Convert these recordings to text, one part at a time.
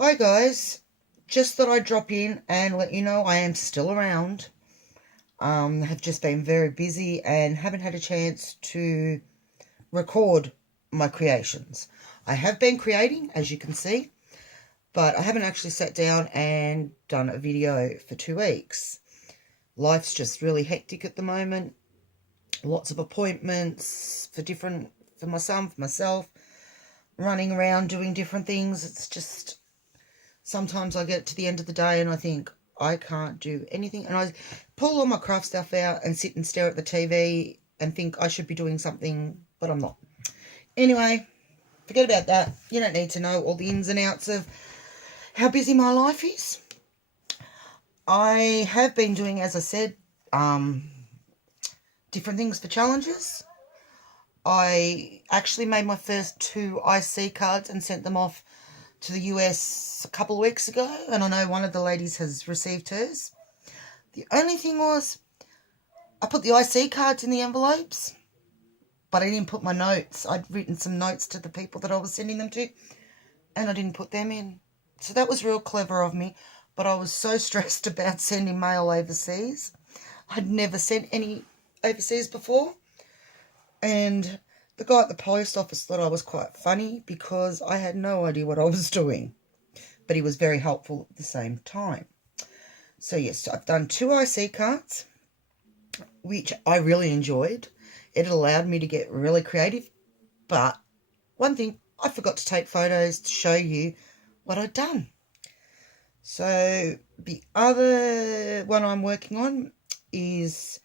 Hi guys, just thought I'd drop in and let you know I am still around. Have just been very busy and haven't had a chance to record my creations. I have been creating, as you can see, but I haven't actually sat down and done a video for 2 weeks. Life's just really hectic at the moment. Lots of appointments for my son, for myself, running around doing different things. It's just sometimes I get to the end of the day and I think I can't do anything. And I pull all my craft stuff out and sit and stare at the TV and think I should be doing something, but I'm not. Anyway, forget about that. You don't need to know all the ins and outs of how busy my life is. I have been doing, as I said, different things for challenges. I actually made my first 2 IC cards and sent them off to the US a couple of weeks ago, and I know one of the ladies has received hers. The only thing was, I put the IC cards in the envelopes, but I didn't put my notes. I'd written some notes to the people that I was sending them to, and I didn't put them in. So that was real clever of me, but I was so stressed about sending mail overseas. I'd never sent any overseas before, and the guy at the post office thought I was quite funny because I had no idea what I was doing, but he was very helpful at the same time. So yes, I've done 2 IC cards, which I really enjoyed. It allowed me to get really creative, but one thing, I forgot to take photos to show you what I'd done. So the other one I'm working on is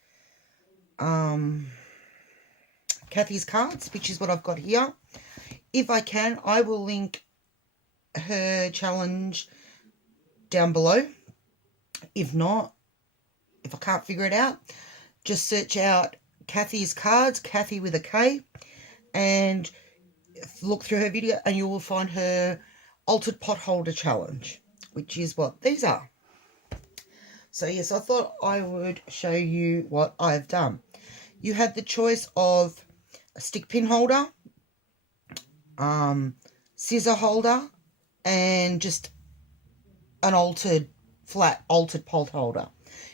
Kathy's cards, which is what I've got here. If I can, I will link her challenge down below. If not, if I can't figure it out, just search out Kathy's cards, Kathy with a K, and look through her video and you will find her altered pot holder challenge, which is what these are. So yes, I thought I would show you what I've done. You had the choice of a stick pin holder, scissor holder, and just an flat altered pot holder.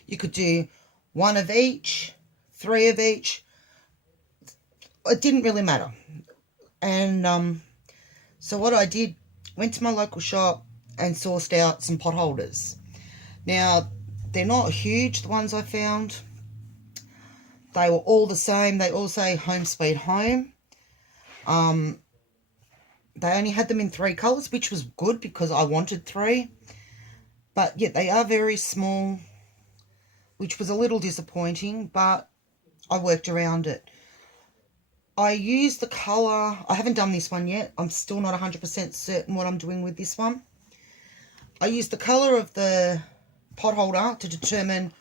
You could do 1 of each, 3 of each. It didn't really matter. And so what I did, went to my local shop and sourced out some pot holders. Now, they're not huge, the ones I found. They were all the same. They all say Home Sweet Home. They only had them in 3 colours, which was good because I wanted 3. But yeah, they are very small, which was a little disappointing, but I worked around it. I used the colour, I haven't done this one yet. I'm still not 100% certain what I'm doing with this one. I used the colour of the pot holder to determine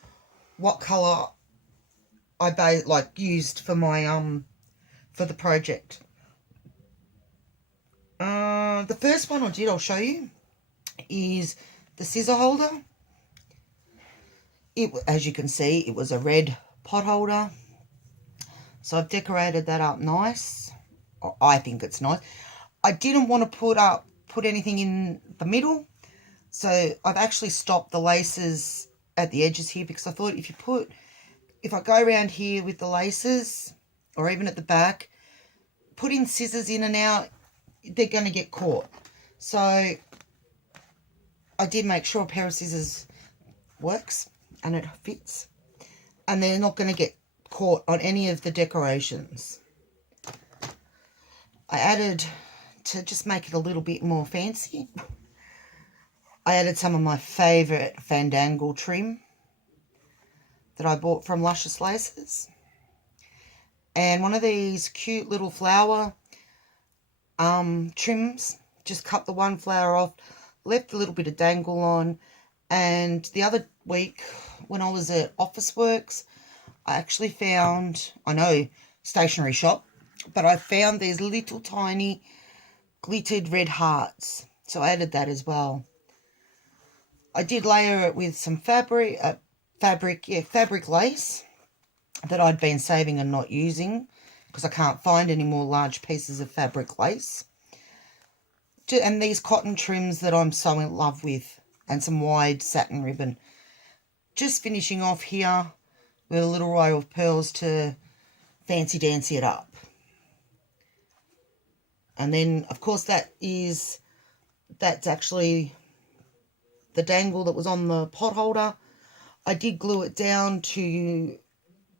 what colour I used for my for the project. The first one I did, I'll show you, is the scissor holder. As you can see, it was a red pot holder. So I've decorated that up nice. I think it's nice. I didn't want to put anything in the middle, so I've actually stopped the laces at the edges here because I thought if I go around here with the laces, or even at the back, putting scissors in and out, they're going to get caught. So I did make sure a pair of scissors works and it fits, and they're not going to get caught on any of the decorations. I added, to just make it a little bit more fancy, I added some of my favourite Fandangle trim that I bought from Luscious Laces, and one of these cute little flower trims. Just cut the one flower off, left a little bit of dangle on, and the other week when I was at Officeworks, I actually found, I know, stationery shop, but I found these little tiny glittered red hearts. So I added that as well. I did layer it with some fabric lace that I'd been saving and not using because I can't find any more large pieces of fabric lace. and these cotton trims that I'm so in love with, and some wide satin ribbon. Just finishing off here with a little row of pearls to fancy dancy it up. And then, of course, that's actually the dangle that was on the pot holder. I did glue it down to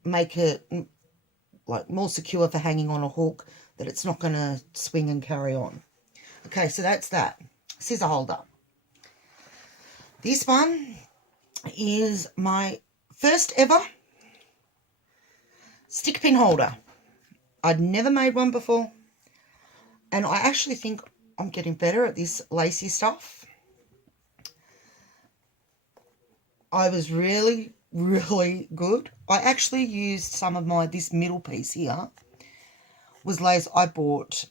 make it like more secure for hanging on a hook, that it's not going to swing and carry on. Okay, so that's that. Scissor holder. This one is my first ever stick pin holder. I'd never made one before, and I actually think I'm getting better at this lacy stuff. I was really, really good. I actually used some of this middle piece here was lace I bought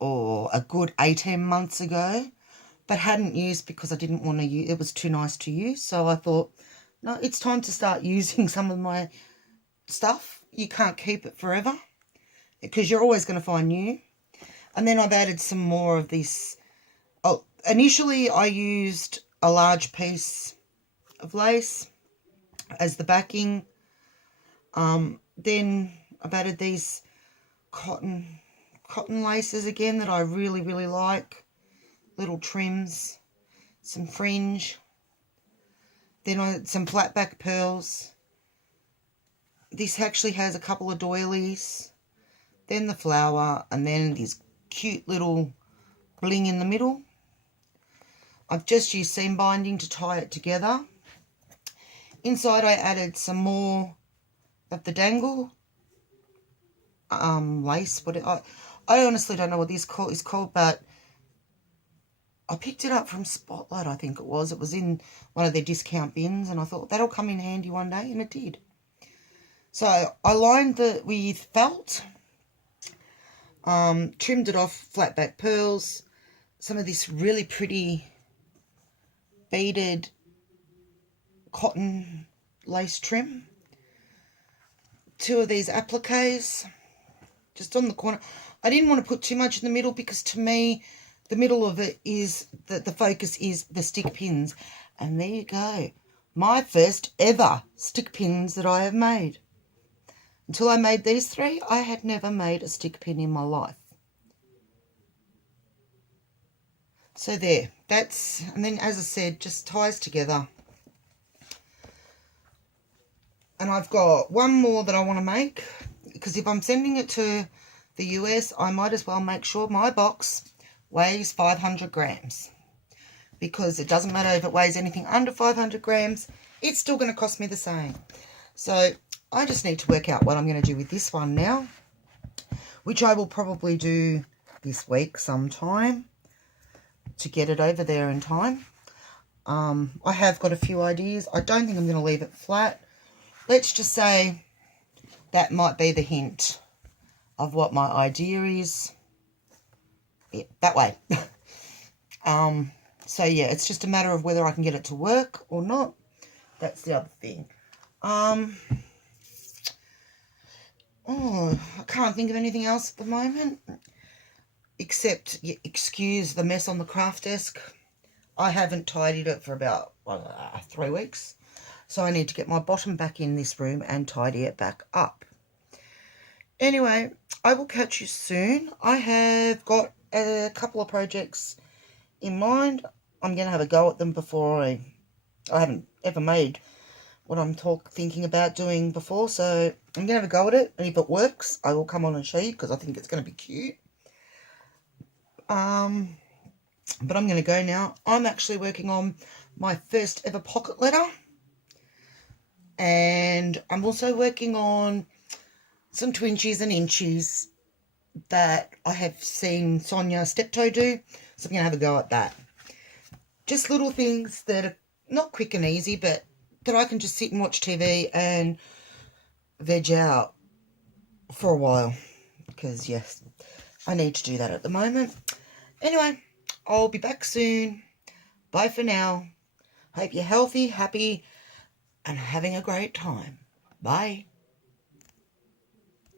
a good 18 months ago, but hadn't used because I didn't want to use. It was too nice to use, so I thought, no, it's time to start using some of my stuff. You can't keep it forever because you're always going to find new. And then I've added some more of this. Oh, initially I used a large piece of lace as the backing. Then I've added these cotton laces again that I really, really like. Little trims, some fringe. Then I had some flat back pearls. This actually has a couple of doilies. Then the flower, and then this cute little bling in the middle. I've just used seam binding to tie it together. Inside I added some more of the dangle lace. I honestly don't know what this is called, but I picked it up from Spotlight, I think it was. It was in one of their discount bins, and I thought that'll come in handy one day, and it did. So I lined it with felt, trimmed it off flat back pearls, some of this really pretty beaded cotton lace trim, 2 of these appliques just on the corner. I didn't want to put too much in the middle because to me the middle of it is the focus is the stick pins. And there you go, my first ever stick pins that I have made. Until I made these 3, I had never made a stick pin in my life. So there, and then as I said, just ties together. And I've got one more that I want to make, because if I'm sending it to the US, I might as well make sure my box weighs 500 grams. Because it doesn't matter if it weighs anything under 500 grams, it's still going to cost me the same. So I just need to work out what I'm going to do with this one now, which I will probably do this week sometime to get it over there in time. I have got a few ideas. I don't think I'm going to leave it flat. Let's just say that might be the hint of what my idea is. Yeah, that way. So yeah, it's just a matter of whether I can get it to work or not. That's the other thing. Oh, I can't think of anything else at the moment. Except, excuse the mess on the craft desk. I haven't tidied it for about 3 weeks. So I need to get my bottom back in this room and tidy it back up. Anyway, I will catch you soon. I have got a couple of projects in mind. I'm going to have a go at them before I haven't ever made what I'm thinking about doing before. So I'm going to have a go at it. And if it works, I will come on and show you because I think it's going to be cute. But I'm going to go now. I'm actually working on my first ever pocket letter. And I'm also working on some twinchies and inchies that I have seen Sonia Steptoe do. So I'm going to have a go at that. Just little things that are not quick and easy, but that I can just sit and watch TV and veg out for a while. Because, yes, I need to do that at the moment. Anyway, I'll be back soon. Bye for now. Hope you're healthy, happy, and having a great time. Bye.